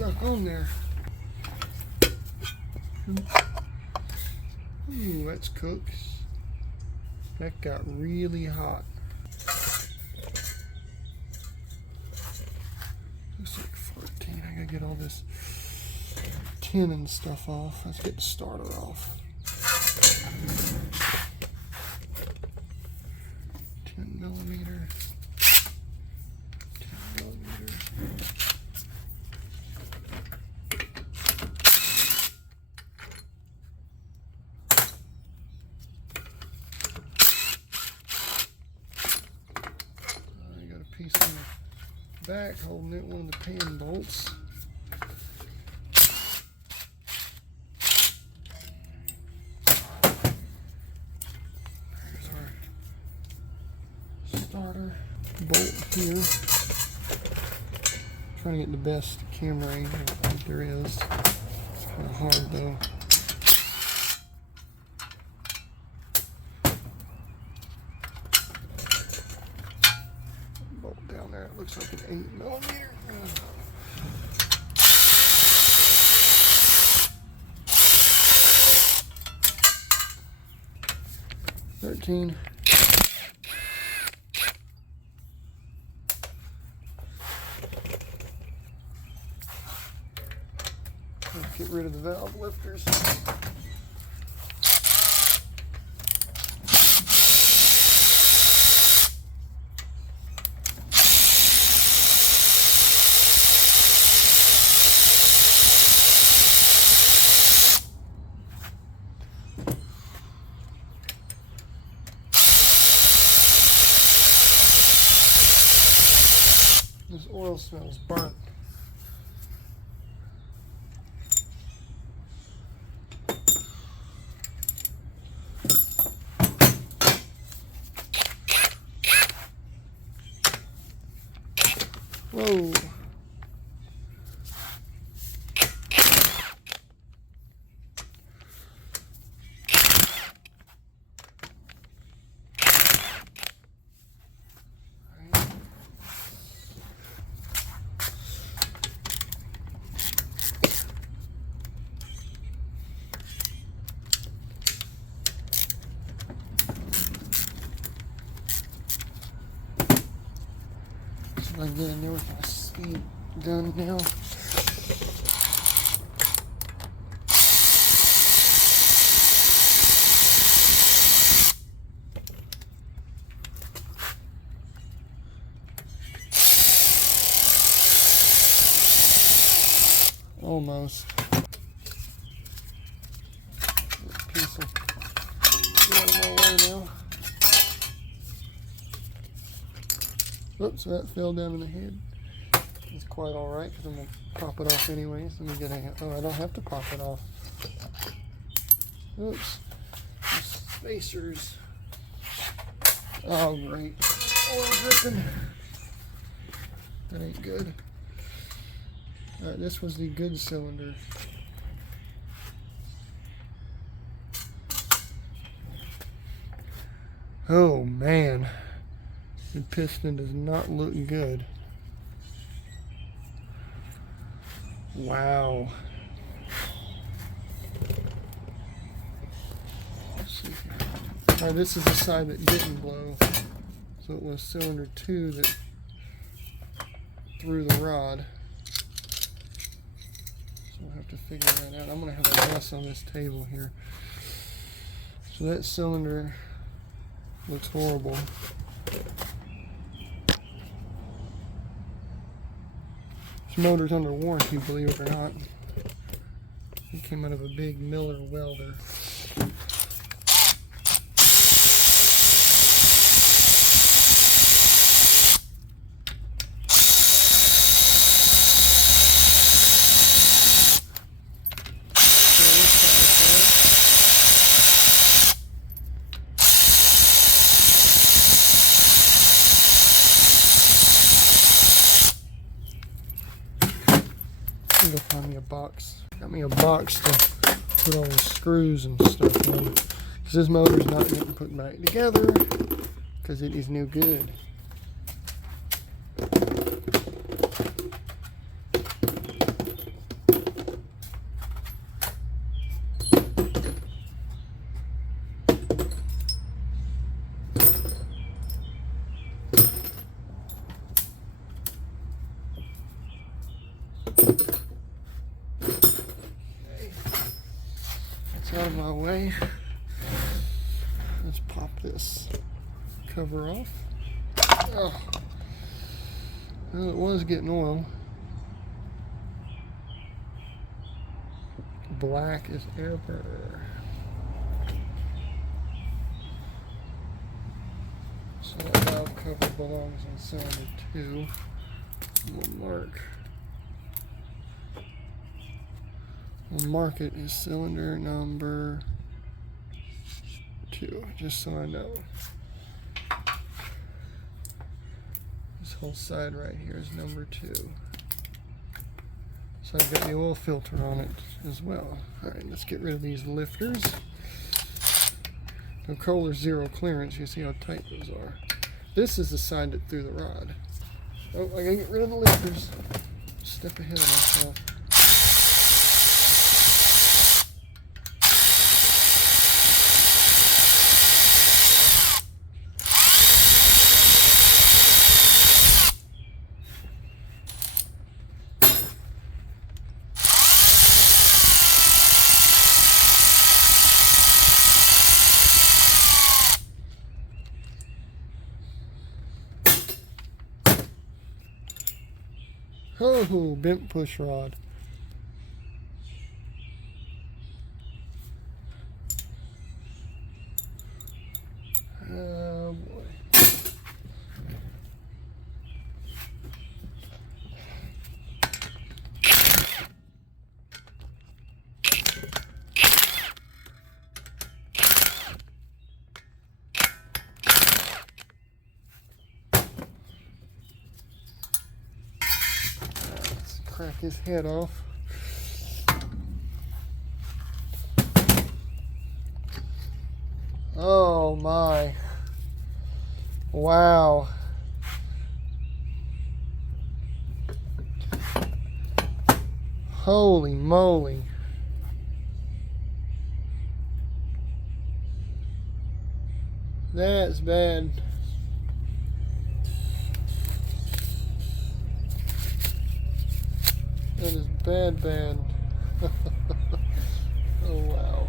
stuck on there. Ooh, that's cooked. That got really hot. Looks like 14. I gotta get all this tin and stuff off. Let's get the starter off. 10 millimeter. 10 millimeter. I got a piece on the back holding it, one of the pan bolts. Starter bolt here. Trying to get the best camera angle that there is. It's kind of hard though. Bolt down there. It looks like an 8 millimeter. 13. Get rid of the valve lifters. This oil smells burnt. Whoa. I get in there with my speed gun now. Almost. Piece of get out of my way now. Oops, that fell down in the head. It's quite alright because I'm going to pop it off anyways. Let me get a, oh, I don't have to pop it off. Oops. The spacers. Oh, great. Oil dripping. That ain't good. Alright, this was the good cylinder. Oh, man. The piston does not look good. Wow. Let's see here. Alright, this is the side that didn't blow. So it was cylinder 2 that threw the rod. So we'll have to figure that out. I'm going to have a mess on this table here. So that cylinder looks horrible. This motor's under warranty, believe it or not. It came out of a big Miller welder. Go find me a box. Got me a box to put all the screws and stuff in. Because this motor's not getting put back together because it is no good. way. Let's pop this cover off. Oh. Well, it was getting oil. Black as ever. So that valve cover belongs on cylinder 2. We'll mark it as cylinder number 2, just so I know. This whole side right here is number 2. So I've got the oil filter on it as well. Alright, let's get rid of these lifters. No Kohler zero clearance, you see how tight those are. This is the side that threw the rod. Oh, I gotta get rid of the lifters. Step ahead of myself. Oh, bent push rod. Oh boy. Crack his head off. Oh my. Wow. Holy moly. That's bad. That is bad. Oh wow.